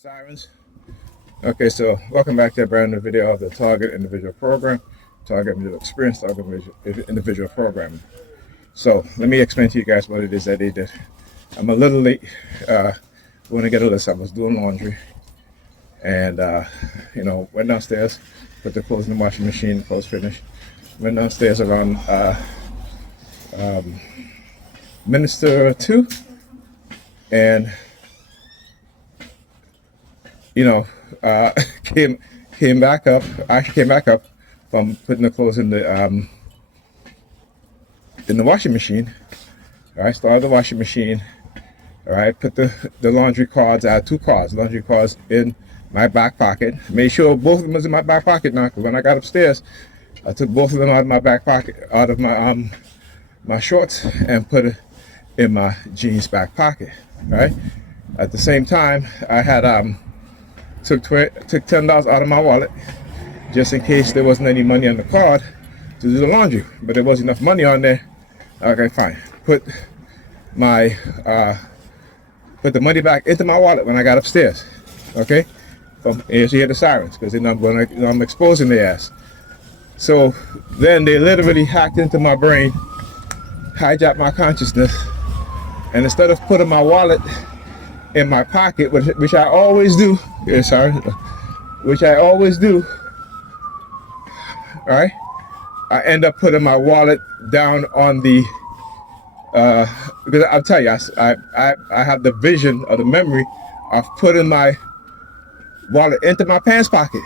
Sirens. Okay, so welcome back to a brand new video of the Target Individual Program, Target Individual Experience, Target Individual Program. So let me explain to you guys what it is that they did. I'm a little late. When I get a list, I was doing laundry, and went downstairs, put the clothes in the washing machine, clothes finished. Went downstairs around Minister 2, and came back up. I actually came back up from putting the clothes in the washing machine. All right, started the washing machine. All right, put the laundry cards. I had two cards, laundry cards in my back pocket. Made sure both of them was in my back pocket now, because when I got upstairs, I took both of them out of my back pocket, out of my my shorts, and put it in my jeans back pocket. Right. At the same time, I had took $10 out of my wallet, just in case there wasn't any money on the card to do the laundry. But there was enough money on there. Okay, fine. Put the money back into my wallet when I got upstairs. Okay, as you hear the sirens, because I'm exposing their ass. So then they literally hacked into my brain, hijacked my consciousness, and instead of putting my wallet in my pocket, which I always do, which I always do, all right, I end up putting my wallet down on the, because I'll tell you, I have the vision or the memory of putting my wallet into my pants pocket,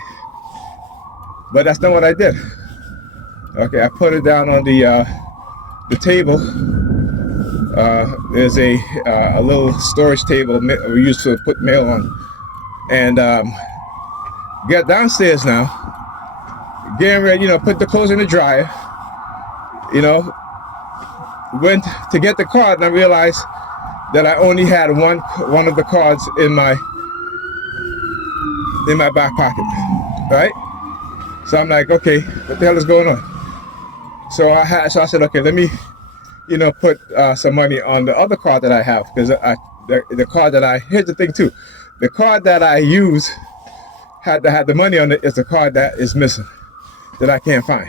but that's not what I did. Okay, I put it down on the table. There's a little storage table we used to put mail on, and get downstairs now, getting ready, put the clothes in the dryer, went to get the card, and I realized that I only had one of the cards in my back pocket, right? So I'm like, okay, what the hell is going on? So I said, okay, let me put some money on the other card that I have, because the card that here's the thing too, the card that I use had the money on it is the card that is missing, that I can't find.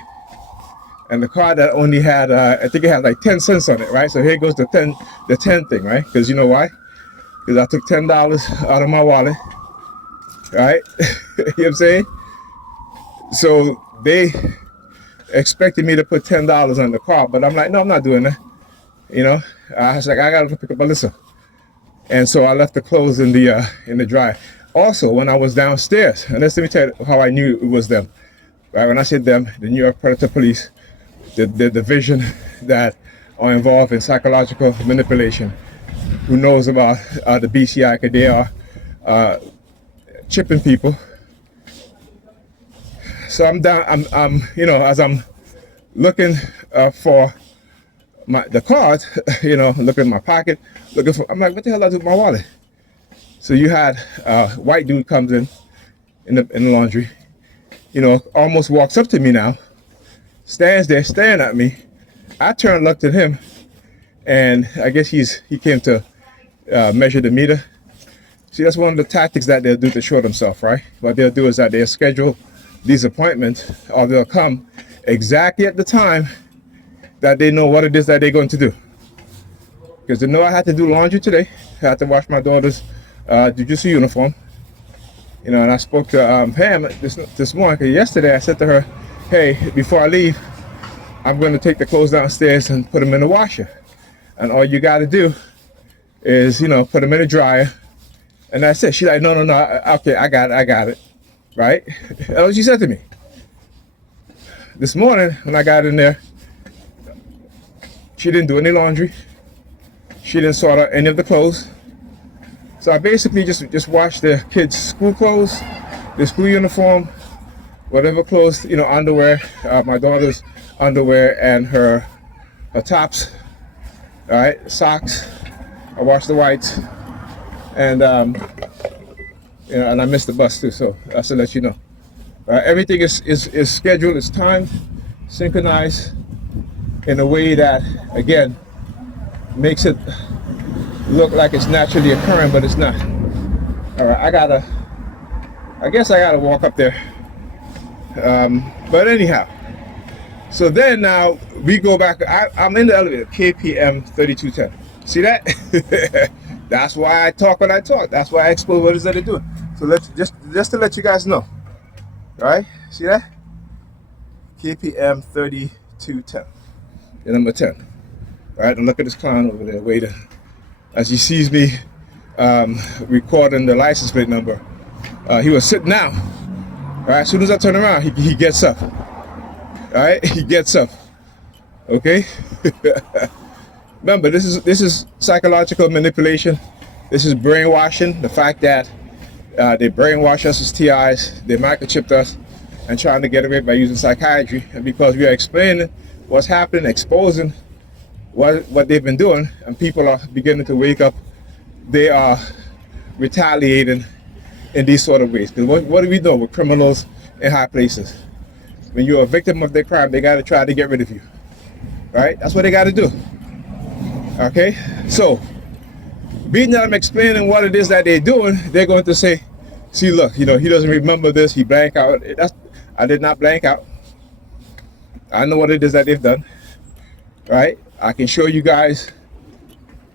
And the card that only had, I think it had like 10 cents on it, right? So here goes the 10 thing, right? Because you know why? Because I took $10 out of my wallet, right? You know what I'm saying? So they expected me to put $10 on the card, but I'm like, no, I'm not doing that. I was like, I gotta pick up Alyssa, and so I left the clothes in the dryer. Also, when I was downstairs, and let me tell you how I knew it was them. Right, when I said them, the New York Predator Police, the division that are involved in psychological manipulation, who knows about the BCI, because they are chipping people. So I'm down. I'm as I'm looking for the card, looking in my pocket, I'm like, what the hell did I do with my wallet? So you had a white dude comes in the laundry, almost walks up to me now, stands there staring at me. I turned, looked at him, and I guess he came to measure the meter. See, that's one of the tactics that they'll do to show themselves, right? What they'll do is that they'll schedule these appointments, or they'll come exactly at the time that they know what it is that they're going to do. Because they know I had to do laundry today. I had to wash my daughter's jujitsu uniform. And I spoke to Pam this morning, because yesterday I said to her, hey, before I leave, I'm going to take the clothes downstairs and put them in the washer. And all you got to do is, put them in the dryer. And that's it. She's like, no, okay, I got it. Right? That's what she said to me. This morning, when I got in there, she didn't do any laundry. She didn't sort out any of the clothes. So I basically just washed the kids' school clothes, the school uniform, whatever clothes, underwear, my daughter's underwear and her tops, all right, socks. I washed the whites, and and I missed the bus too, so that's to let you know. Everything is scheduled, it's timed, synchronized in a way that, again, makes it look like it's naturally occurring, but it's not. All right, I guess I gotta walk up there. But anyhow, so then now we go back. I'm in the elevator, KPM 3210. See that? That's why I talk when I talk. That's why I explain what it is that they're doing. So let's just to let you guys know. All right, see that? KPM 3210, the number 10. All right, and look at this clown over there waiting. As he sees me recording the license plate number, he was sitting down. All right, as soon as I turn around, he gets up. All right, he gets up. Okay. Remember, this is psychological manipulation. This is brainwashing. The fact that they brainwash us as TIs, they microchipped us, and trying to get away by using psychiatry. And because we are explaining what's happening, exposing what they've been doing, and people are beginning to wake up, they are retaliating in these sort of ways. Because what do we know with criminals in high places? When you're a victim of their crime, they got to try to get rid of you. Right? That's what they got to do. Okay? So, being that I'm explaining what it is that they're doing, they're going to say, see, look, he doesn't remember this, he blanked out. I did not blank out. I know what it is that they've done. Right? I can show you guys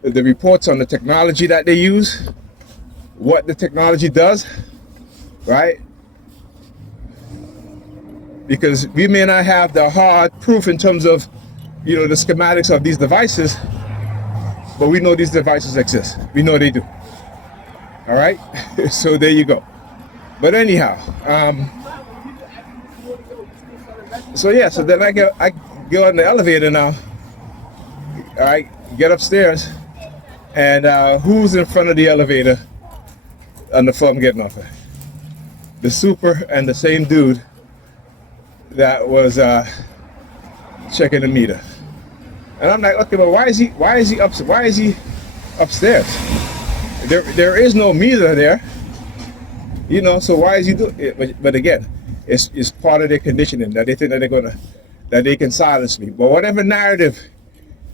the reports on the technology that they use, what the technology does, right? Because we may not have the hard proof in terms of, the schematics of these devices, but we know these devices exist. We know they do. All right? So there you go. But anyhow, so then I go in the elevator now. All right, get upstairs, and who's in front of the elevator on the floor I'm getting off of? The super and the same dude that was checking the meter. And I'm like, okay, but why is he upstairs? There is no meter there, so why is he doing it? But again, it's part of their conditioning that they think that they can silence me. But whatever narrative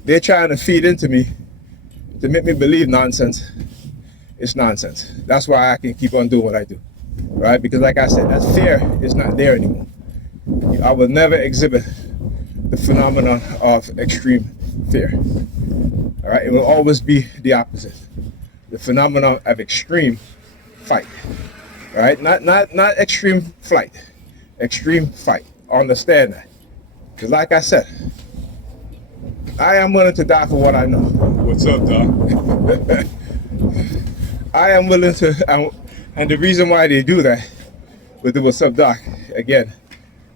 they're trying to feed into me to make me believe nonsense, it's nonsense. That's why I can keep on doing what I do, right? Because like I said, that fear is not there anymore. I will never exhibit the phenomenon of extreme fear. All right, it will always be the opposite. The phenomenon of extreme fight. All right, not extreme flight, extreme fight. Understand that? Because like I said, I am willing to die for what I know. What's up, Doc? I am willing to, and the reason why they do that, with the what's up, Doc, again,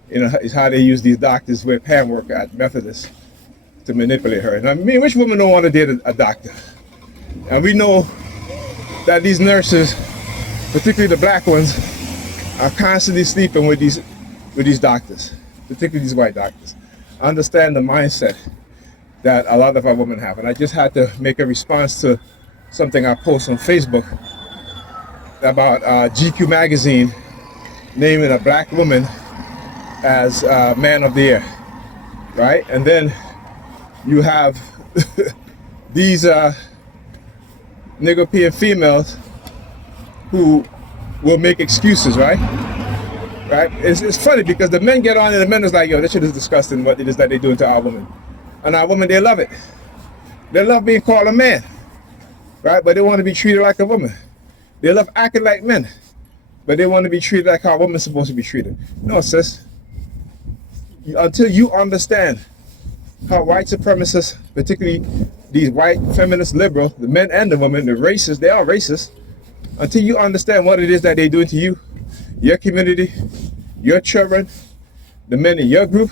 is how they use these doctors with hand work at Methodist to manipulate her. And I mean, which woman don't want to date a doctor? And we know that these nurses, particularly the black ones, are constantly sleeping with these doctors, particularly these white doctors. I understand the mindset that a lot of our women have. And I just had to make a response to something I posted on Facebook about GQ magazine naming a black woman as Man of the Year, right? And then you have these nigger-peeing females who will make excuses, right? Right? It's funny because the men get on and the men is like, yo, this shit is disgusting what it is that they're doing to our women. And our women, they love it. They love being called a man, right? But they want to be treated like a woman. They love acting like men, but they want to be treated like how a woman's supposed to be treated. No, sis. Until you understand how white supremacists, particularly these white feminist liberal, the men and the women, the racists, they are racist. Until you understand what it is that they're doing to you, your community, your children, the men in your group,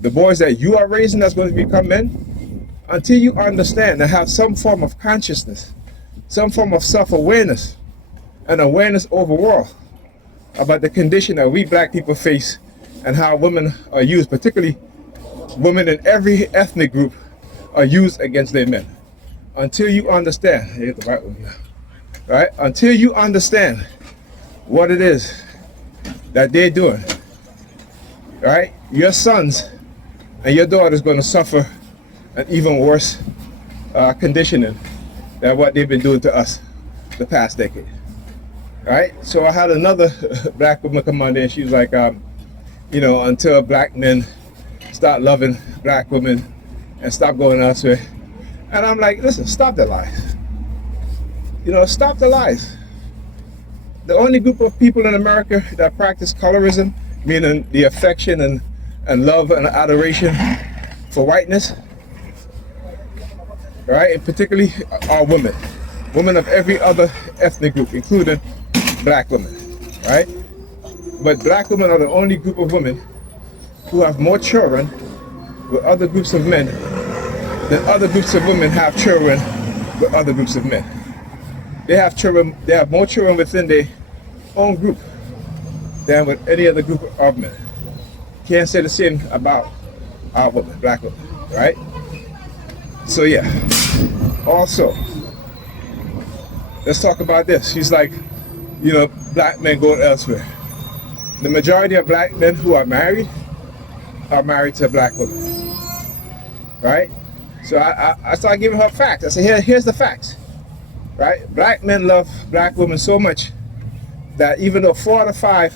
the boys that you are raising that's going to become men, until you understand and have some form of consciousness, some form of self-awareness and awareness overall about the condition that we black people face and how women are used, particularly women in every ethnic group are used against their men. Until you understand, here's the right one now, right? Until you understand what it is that they're doing, right? Your sons and your daughter's going to suffer an even worse conditioning than what they've been doing to us the past decade. Right? So I had another black woman come on there, and she was like, until black men start loving black women and stop going elsewhere. And I'm like, listen, stop the lies. Stop the lies. The only group of people in America that practice colorism, meaning the affection and love and adoration for whiteness, right, and particularly are women. Women of every other ethnic group, including black women, right? But black women are the only group of women who have more children with other groups of men than other groups of women have children with other groups of men. They have more children within their own group than with any other group of men. Can't say the same about our women, black women, right? So yeah. Also, let's talk about this. She's like, black men go elsewhere. The majority of black men who are married to black women, right? So I started giving her facts. I said, here's the facts, right? Black men love black women so much that even though 4 out of 5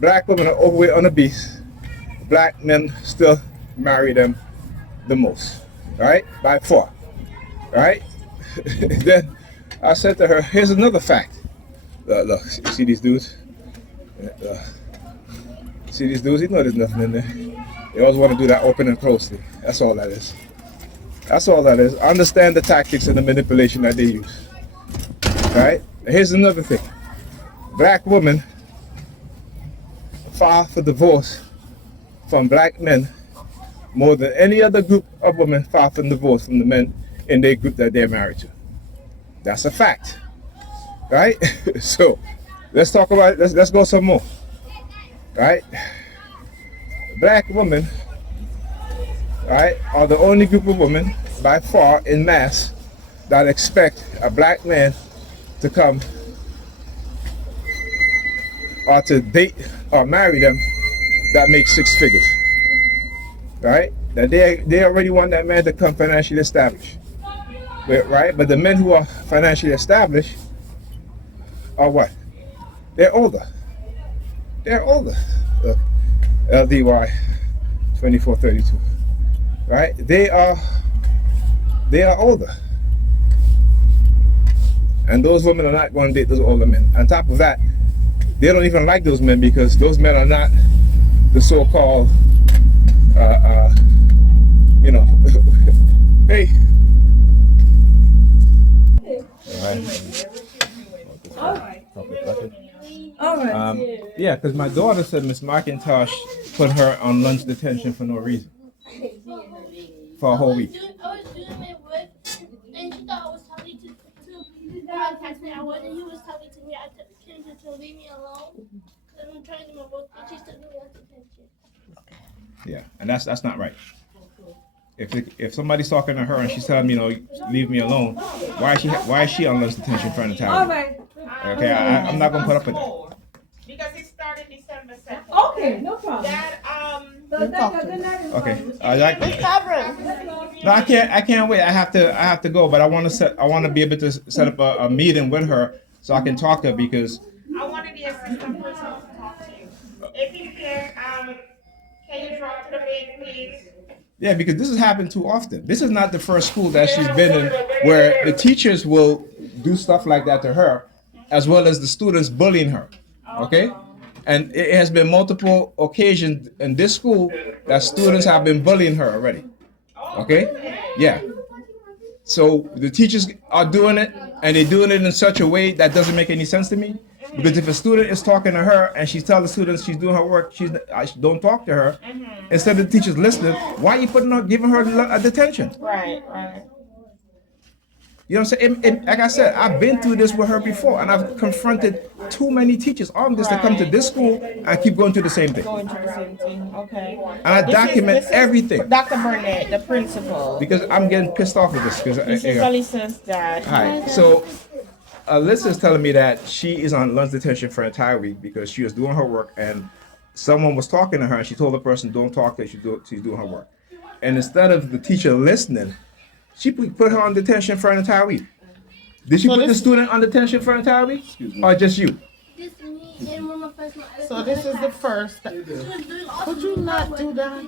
black women are overweight on obese, black men still marry them the most, right? By far, right? Then I said to her, here's another fact. Look, you see these dudes? See these dudes? You know there's nothing in there. They always want to do that open and close thing. That's all that is. That's all that is. Understand the tactics and the manipulation that they use. Right? And here's another thing. Black women file for divorce from black men more than any other group of women file for divorce from the men in their group that they're married to. That's a fact. Right? So let's talk about it. Let's go some more. Right? Black women, right, are the only group of women by far in mass that expect a black man to come or to date or marry them that makes 6 figures. Right? That they already want that man to come financially established. Right? But the men who are financially established are what? They're older. They're older. Look, LDY 2432. Right? They are older. And those women are not going to date those older men. On top of that, they don't even like those men because those men are not the so-called hey. All right. All right. Yeah, because my daughter said Miss McIntosh put her on lunch detention for no reason. For a whole week. I was doing my work, and she thought I was talking to contact me. I wasn't. He was talking to me. I told him to leave me alone. Because I'm trying to do my work, and she still doing lunch detention. Yeah, and that's not right. If somebody's talking to her and she's telling me, leave me alone, why is she on lunch detention for an entire week? Okay, I'm not gonna put up with that. Because it started December 2nd. Okay, no problem. Okay. No, I can't wait. I have to go, but I want to be able to set up a meeting with her so I can talk to her because I wanted the assistant principal to talk to you. If you can you drop to the bed, please? yeah, because this has happened too often. This is not the first school that she's been in where the teachers will do stuff like that to her, as well as the students bullying her. Okay? And it has been multiple occasions in this school that students have been bullying her already. Okay? Yeah. So the teachers are doing it, and they're doing it in such a way that doesn't make any sense to me. Because if a student is talking to her and she's telling the students she's doing her work, don't talk to her. Instead of the teachers listening, why are you giving her a detention? Right. You know what I'm saying? Like I said, I've been through this with her before, and I've confronted too many teachers on this to come to this school and keep going through the same thing. Okay. And I document everything. Dr. Burnett, the principal. Because I'm getting pissed off with this. This is Alyssa's dad. Hi. So Alyssa's telling me that she is on lunch detention for an entire week because she was doing her work and someone was talking to her and she told the person, don't talk to her, she's doing her work. And instead of the teacher listening, she put her on detention for an entire week. Did she So put the this- student on detention for an entire week? Or just you? This me and one of my friends. So this is the first. Could you not do that?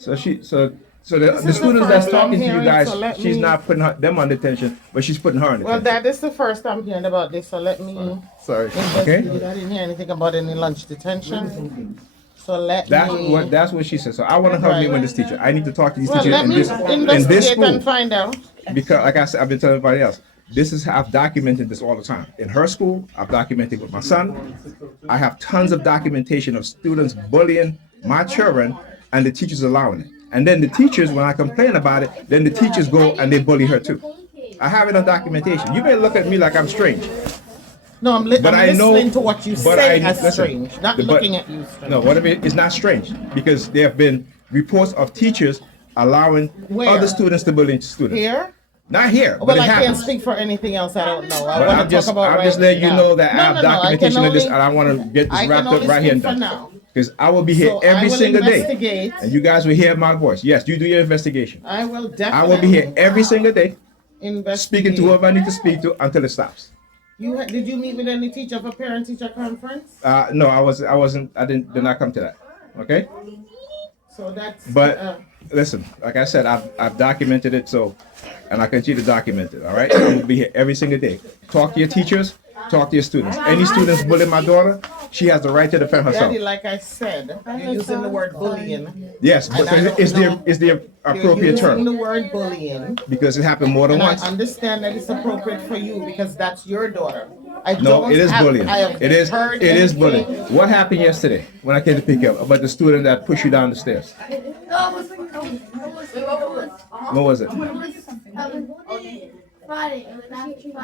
So the This is the students that's first I'm talking to you hearing, guys, so let she's me- not putting them on detention, but she's putting her on Well, detention. Dad, this is the first I'm hearing about this, so let me Sorry. investigate. Okay? I didn't hear anything about any lunch detention. So let me. That's what she said. So I want to help Right. you with this teacher. I need to talk to these Well, teachers let in me this in this investigate school. and find out. Because like I said, I've been telling everybody else, this is I've documented this all the time. In her school, I've documented with my son. I have tons of documentation of students bullying my children and the teachers allowing it. And then the teachers, when I complain about it, then the teachers go and they bully her too. I have it on documentation. You may look at me like I'm strange. No, I'm But I know- listening to what you but say I- as listen, strange, not but- looking at you strange. No, whatever, it's not strange because there have been reports of teachers allowing Where? other students to bully students. Here? Not here, but Well, it I can't happens. speak for anything else. I don't know. I But want I'm to just, talk about I'm just right letting you now. know that I No, have no, no, I can documentation of this, only- and I want to get I this can wrapped up only right here and speak for done. now. Because I will be here So every I will single day, investigate. and you guys will hear my voice. Yes, you do your investigation. I will I definitely will be here every single day, investigate. speaking to whoever I need to speak to until it stops. Did you meet with any teacher for parent-teacher conference? No, I did not come to that. Okay, So that's. but listen, like I said, I've documented it, so, and I continue to document it. All right, I will be here every single day. Talk to your teachers, talk to your students. Any students bullying my daughter, she has the right to defend herself. Daddy, like I said, you're using the word bullying. Yes, but And I don't it's know. the You're appropriate using term the word bullying. because it happened more than And I once. understand that it's appropriate for you because that's your daughter. I No, don't it is have- bullying. I have It is heard bullying. anything. What happened yesterday when I came to pick you up about the student that pushed you down the stairs? What was it? Friday.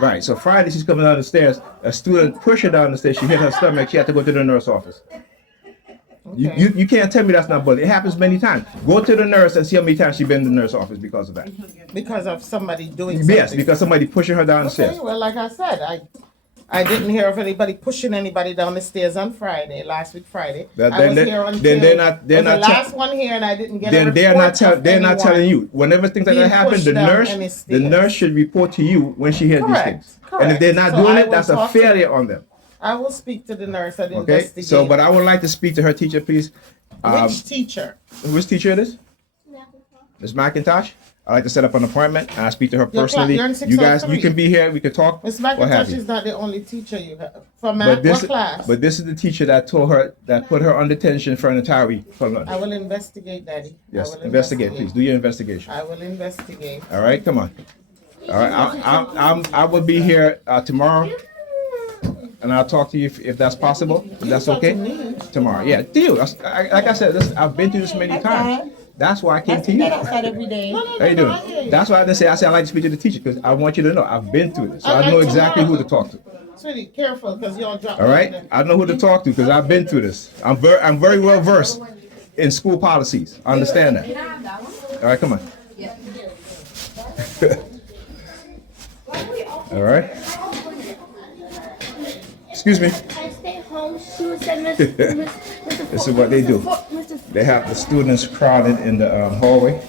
Right. So Friday she's coming down the stairs. A student pushed her down the stairs. She hit her stomach. She had to go to the nurse office. Okay. You can't tell me that's not bullying. It happens many times. Go to the nurse and see how many times she's been in the nurse office because of that. Because of somebody doing something. Yes, because somebody pushing her down the Okay, stairs. well, like I said, I didn't hear of anybody pushing anybody down the stairs on Friday, last week Friday. Then I was they- here until then they're not was the tell- last one here, and I didn't get a Then they're report not of they're not anyone. telling you. Whenever things like being that happen, pushed the down nurse any the stairs. nurse should report to you when she hears these Correct, things. And if they're not correct. doing So I it, will that's a talk to- failure on them. I will speak to the nurse and Okay. investigate. So, but I would like to speak to her teacher, please. Which teacher? Which teacher it is? Ms. McIntosh. I'd like to set up an appointment and I speak to her Your personally. you're in You guys, 603. you can be here. We can talk. Miss What have McIntosh you. is not the only teacher you have. For But math, this, what class? but this is the teacher that told her that put her on detention for an entire week for lunch. I will investigate, Daddy. Yes, I will investigate, please. Do your investigation. I will investigate. All right, come on. All right, I will be here tomorrow, and I'll talk to you if that's possible. If that's talk to okay. me. Tomorrow, yeah. To you. Like I said, I've been through this many times. That's why I came to you. outside every day. How you doing? That's why I didn't say. I said I like to speak to the teacher because I want you to know I've been through this, so I know exactly who to talk to. Sweetie, careful, because y'all drop. All right, I know who to talk to because I've been through this. I'm very well versed in school policies. I understand that. All right, come on. All right. Excuse me. I stay home. She would say, Mr. This is what they do. They have the students crowded in the hallway.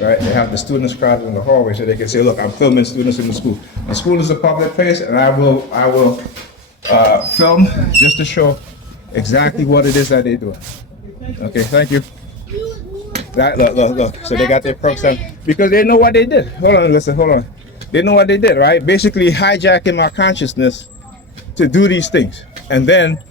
Right? They have the students crowded in the hallway so they can say, look, I'm filming students in the school. The school is a public place and I will film just to show exactly what it is that they do. Okay, thank you. That, look. So they got their perks on because they know what they did. Hold on. They know what they did, right? Basically hijacking my consciousness to do these things. And then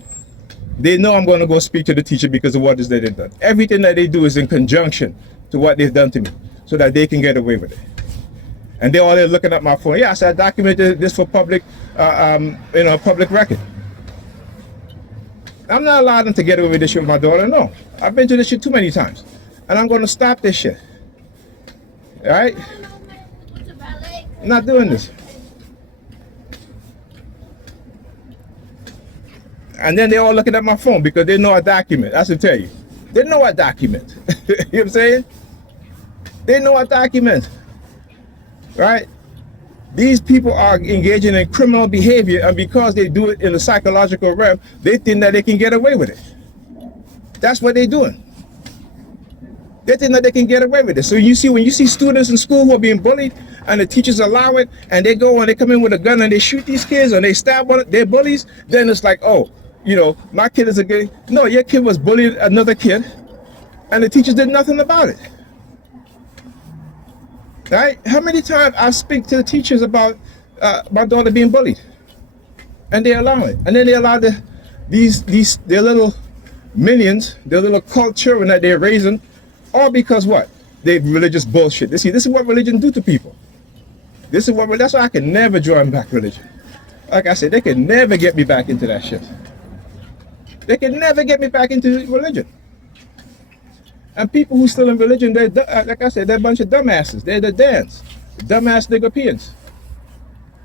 they know I'm going to go speak to the teacher because of what it is that they've done. Everything that they do is in conjunction to what they've done to me so that they can get away with it. And they're all there looking at my phone. Yeah, so I documented this for public, public record. I'm not allowing them to get away with this shit with my daughter. No, I've been to this shit too many times. And I'm going to stop this shit. All right? I'm not doing this. And then they're all looking at my phone because they know I document. That's to tell you. They know I document. You know what I'm saying? They know I document. Right? These people are engaging in criminal behavior, and because they do it in the psychological realm, they think that they can get away with it. That's what they're doing. They think that they can get away with it. So you see, when you see students in school who are being bullied, and the teachers allow it, and they go and they come in with a gun and they shoot these kids and they stab one of their bullies, then it's like, oh, you know, my kid is a gay. No, your kid was bullying another kid, and the teachers did nothing about it. Right? How many times I speak to the teachers about my daughter being bullied, and they allow it, and then they allow their little minions, their little cult children that they're raising, all because what? They religious bullshit. You see, this is what religion do to people. This is what. That's why I can never join back religion. Like I said, they can never get me back into that shit. They can never get me back into religion. And people who still in religion, they're, like I said, they're a bunch of dumbasses. They're the dance, dumbass niggerpeans.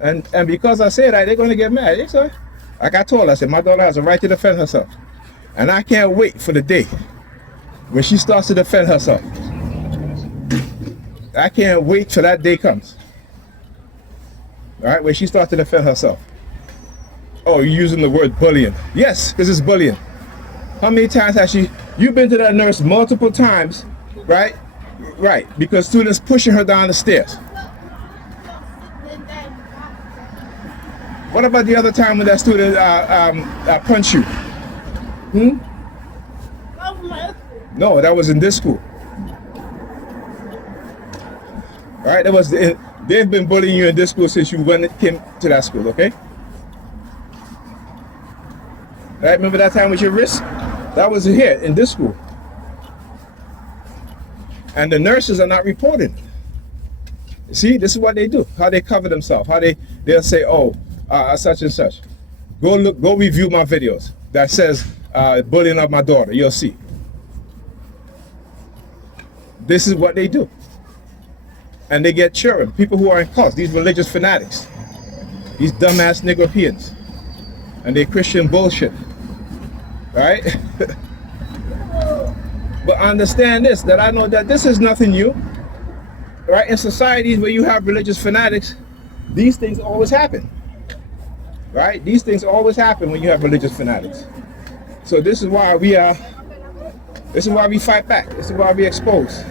And because I say that, they're going to get mad. It's like I told her, I said, my daughter has a right to defend herself. And I can't wait for the day when she starts to defend herself. I can't wait till that day comes. All right, when she starts to defend herself. Oh, you're using the word bullying. Yes, because it's bullying. How many times has you've been to that nurse multiple times, right? Right, because students pushing her down the stairs. What about the other time when that student punched you? No, that was in this school. All right, they've been bullying you in this school since you came to that school, okay? All right, remember that time with your wrist? That was here in this school. And the nurses are not reporting. See, this is what they do, how they cover themselves, how they'll say, oh, such and such. Go review my videos that says bullying of my daughter, you'll see. This is what they do. And they get children, people who are in cults, these religious fanatics, these dumbass niggerpeans, and they Christian bullshit, right? But understand this, that I know that this is nothing new, right? In societies where you have religious fanatics, these things always happen, right? These things always happen when you have religious fanatics. So this is why we fight back. This is why we expose.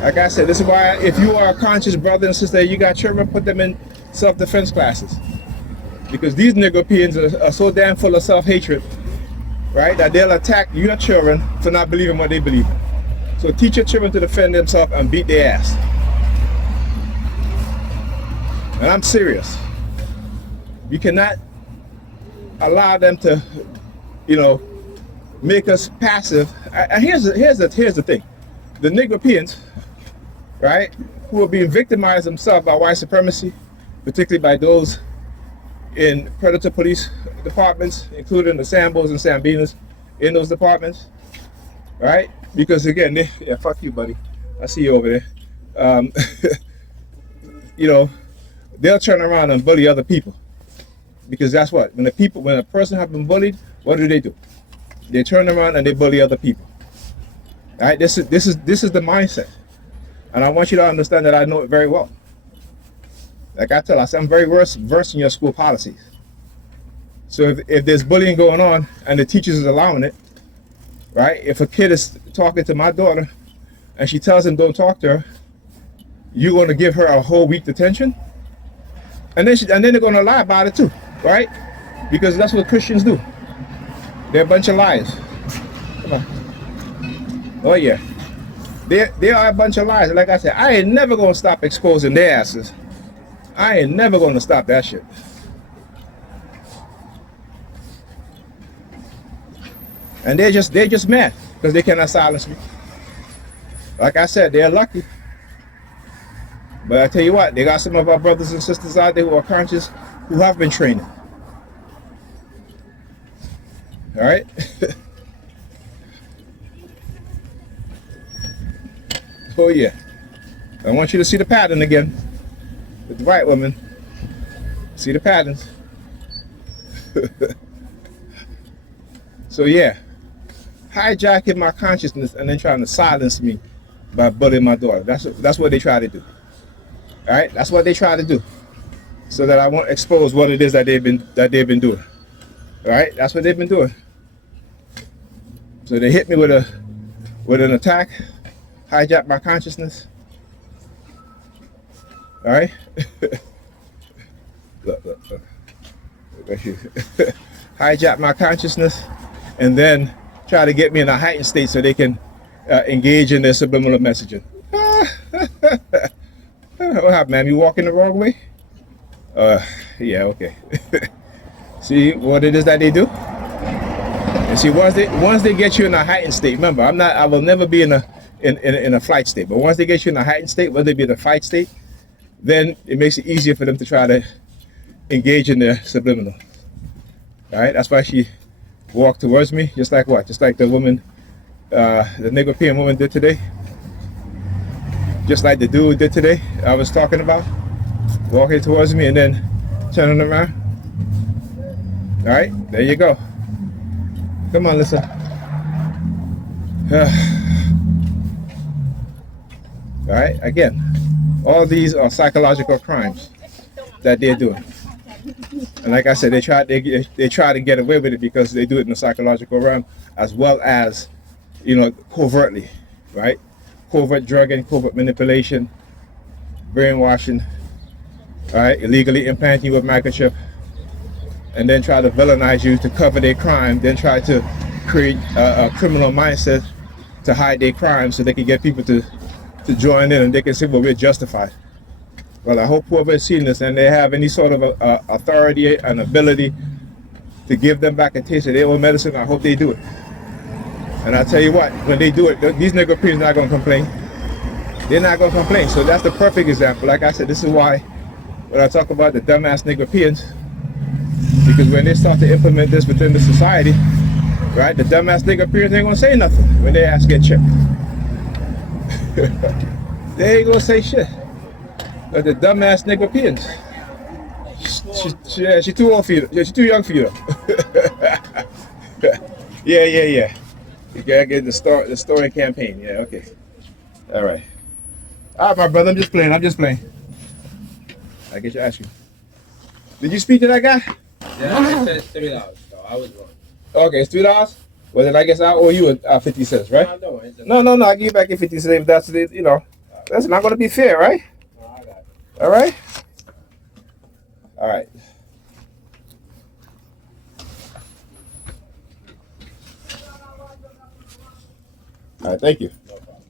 Like I said, this is why if you are a conscious brother and sister, you got children, put them in self-defense classes. Because these niggerpeans are so damn full of self-hatred, right, that they'll attack your children for not believing what they believe. So teach your children to defend themselves and beat their ass. And I'm serious. You cannot allow them to, make us passive. And here's the thing. The niggerpeans, right, who are being victimized themselves by white supremacy, particularly by those in predator police departments, including the Sambos and Sambinas in those departments, right? Because again, fuck you, buddy. I see you over there. They'll turn around and bully other people. Because that's what, when a person has been bullied, what do? They turn around and they bully other people. All right, this is the mindset, and I want you to understand that I know it very well. Like I said, I'm very versed in your school policies. So if there's bullying going on and the teachers is allowing it, right? If a kid is talking to my daughter and she tells him don't talk to her, you're going to give her a whole week detention, and then they're going to lie about it too, right? Because that's what Christians do. They're a bunch of liars. Come on. Oh yeah, they are a bunch of lies. Like I said, I ain't never gonna stop exposing their asses. I ain't never gonna stop that shit. And they're just mad because they cannot silence me. Like I said, they're lucky. But I tell you what, they got some of our brothers and sisters out there who are conscious, who have been training. All right. Oh yeah, I want you to see the pattern again with the white woman. See the patterns. So yeah, hijacking my consciousness and then trying to silence me by bullying my daughter. That's what they try to do. All right, that's what they try to do, so that I won't expose what it is that they've been doing. All right, that's what they've been doing. So they hit me with an attack. Hijack my consciousness, All right. Look, look, look. Hijack my consciousness, and then try to get me in a heightened state so they can engage in their subliminal messaging. What happened, man? You walking the wrong way? Yeah, okay. See what it is that they do? And see, once they get you in a heightened state, remember, I will never be in a flight state, but once they get you in a heightened state, whether they be in a fight state, then it makes it easier for them to try to engage in their subliminal. All right, that's why she walked towards me, just like what? Just like the woman, the Negropean woman did today. Just like the dude did today, I was talking about. Walking towards me and then turning around. All right, there you go. Come on, listen. All right, again, all these are psychological crimes that they're doing. And like I said, they try to get away with it because they do it in the psychological realm as well as, covertly, right? Covert drugging, covert manipulation, brainwashing, all right, illegally implanting you with microchip, and then try to villainize you to cover their crime, then try to create a criminal mindset to hide their crime so they can get people to join in and they can say, well, we're justified. Well, I hope whoever has seen this and they have any sort of authority and ability to give them back a taste of their own medicine, I hope they do it. And I tell you what, when they do it, these Negropeans are not going to complain. They're not going to complain. So that's the perfect example. Like I said, this is why when I talk about the dumbass Negropeans, because when they start to implement this within the society, right, the dumbass Negropeans ain't going to say nothing when they ask get checked. They ain't going to say shit. But the dumbass Negropeans, she's too old for you. She's too young for you. Yeah. You gotta get the story campaign. Yeah, okay. All right, my brother. I'm just playing. I get you asking. Did you speak to that guy? Yeah, I said $3, so I was wrong. Okay, it's $3. Well, then I guess I owe you 50 cents, right? No. I give you back your 50 cents. If that's that's not gonna be fair, right? No, I got it. All right. All right. All right, thank you. No problem.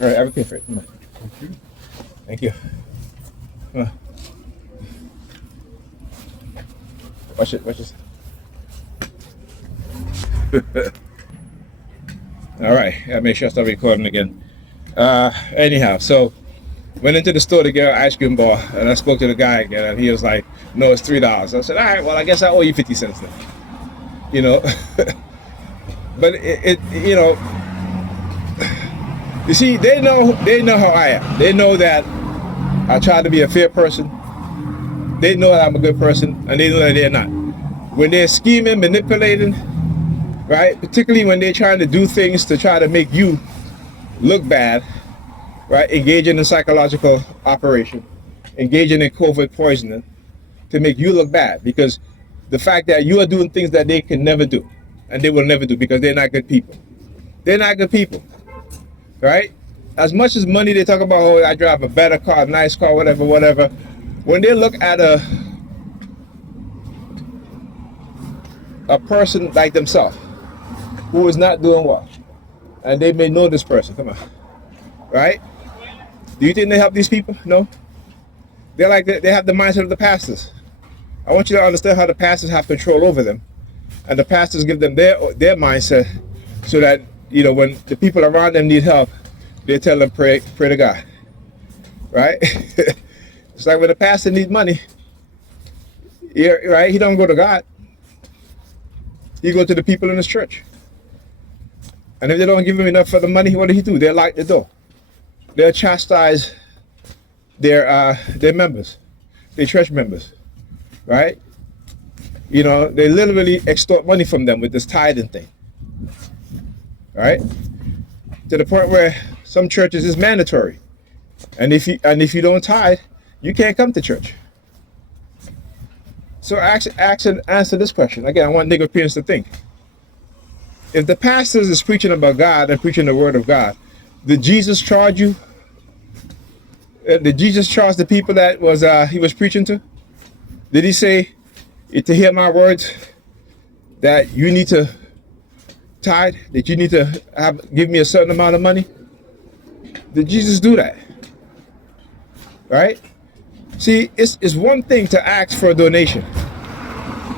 All right, have a for it. Come on. Thank you. Come on. Watch this. All right, I make sure I start recording again. Anyhow, so went into the store to get an ice cream bar, and I spoke to the guy again, and he was like, "No, it's $3." I said, "All right, well, I guess I owe you 50 cents then." But you see, they know how I am. They know that I try to be a fair person. They know that I'm a good person, and they know that they're not. When they're scheming, manipulating, right? Particularly when they're trying to do things to try to make you look bad, right? Engaging in psychological operation, engaging in covert poisoning to make you look bad, because the fact that you are doing things that they can never do, and they will never do, because they're not good people. They're not good people, right? As much as money they talk about, oh, I drive a better car, nice car, whatever. When they look at a person like themselves who is not doing well, and they may know this person, come on, right? Do you think they help these people? No. They have the mindset of the pastors. I want you to understand how the pastors have control over them, and the pastors give them their mindset, so that when the people around them need help, they tell them pray to God, right? It's like when the pastor needs money, right? He don't go to God. He go to the people in his church. And if they don't give him enough for the money, what do he do? They'll lock the door. They'll chastise their members, their church members, right? They literally extort money from them with this tithing thing, right? To the point where some churches is mandatory, and if you don't tithe, you can't come to church. So ask and answer this question. Again, I want nigger parents to think. If the pastors is preaching about God and preaching the word of God, did Jesus charge you? Did Jesus charge the people that was he was preaching to? Did he say, to hear my words, that you need to tithe, that you need to give me a certain amount of money? Did Jesus do that? Right? See, it's one thing to ask for a donation.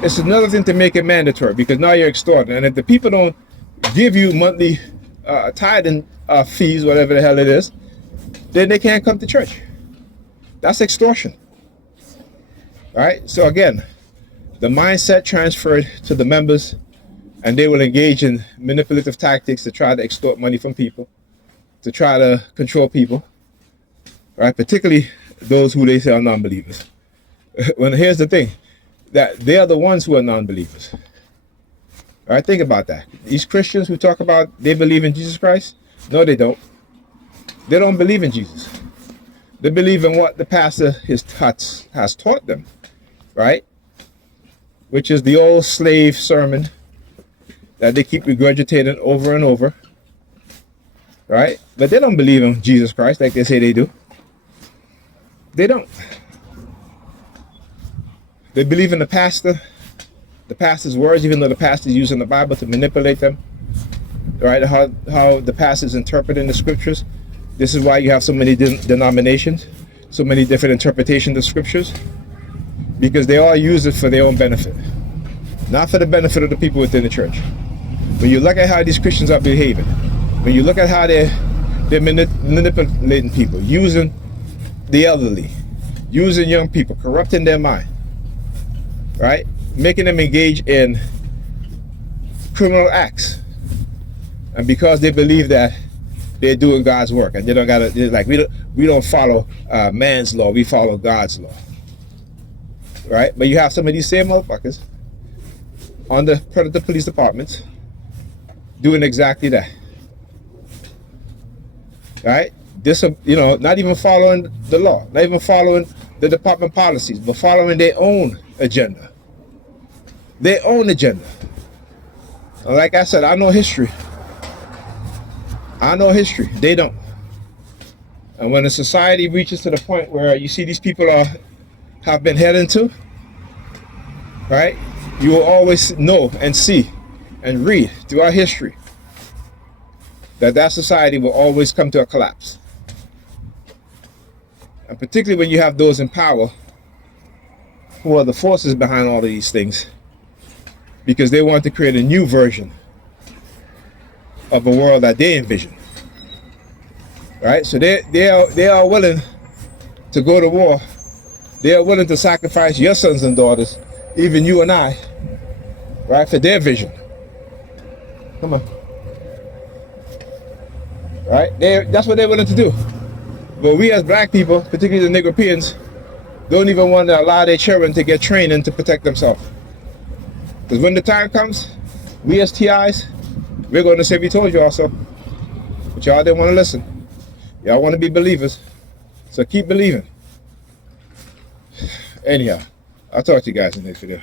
It's another thing to make it mandatory, because now you're extorting. And if the people don't give you monthly tithing fees, whatever the hell it is, then they can't come to church. That's extortion. Right? So again, the mindset transferred to the members, and they will engage in manipulative tactics to try to extort money from people, to try to control people, right? Particularly those who they say are non-believers. When here's the thing, that they are the ones who are non-believers. All right, think about that. These Christians who talk about they believe in Jesus Christ, no, they don't. They don't believe in Jesus. They believe in what the pastor has taught them, right? Which is the old slave sermon that they keep regurgitating over and over, right? But they don't believe in Jesus Christ like they say they do. They don't. They believe in the pastor's words, even though the pastor's using the Bible to manipulate them, right? How the pastor's interpreting the scriptures. This is why you have so many denominations, so many different interpretations of scriptures, because they all use it for their own benefit, not for the benefit of the people within the church. When you look at how these Christians are behaving, when you look at how they're manipulating people, using the elderly, using young people, corrupting their mind, right? Making them engage in criminal acts. And because they believe that they're doing God's work, and they don't gotta, they're like, we don't follow man's law, we follow God's law. Right? But you have some of these same motherfuckers on the predator police departments doing exactly that. Right? This, not even following the law, not even following the department policies, but following their own agenda. Their own agenda. And like I said, I know history. I know history. They don't. And when a society reaches to the point where you see these people have been heading to, right? You will always know and see and read throughout history that society will always come to a collapse. And particularly when you have those in power who are the forces behind all of these things, because they want to create a new version of a world that they envision. Right? So they are willing to go to war. They are willing to sacrifice your sons and daughters, even you and I, right, for their vision. Come on. Right? That's what they're willing to do. But we as black people, particularly the Negropeans, don't even want to allow their children to get training to protect themselves. Because when the time comes, we as TIs, we're going to say we told you also. But y'all didn't want to listen. Y'all want to be believers. So keep believing. Anyhow, I'll talk to you guys in the next video.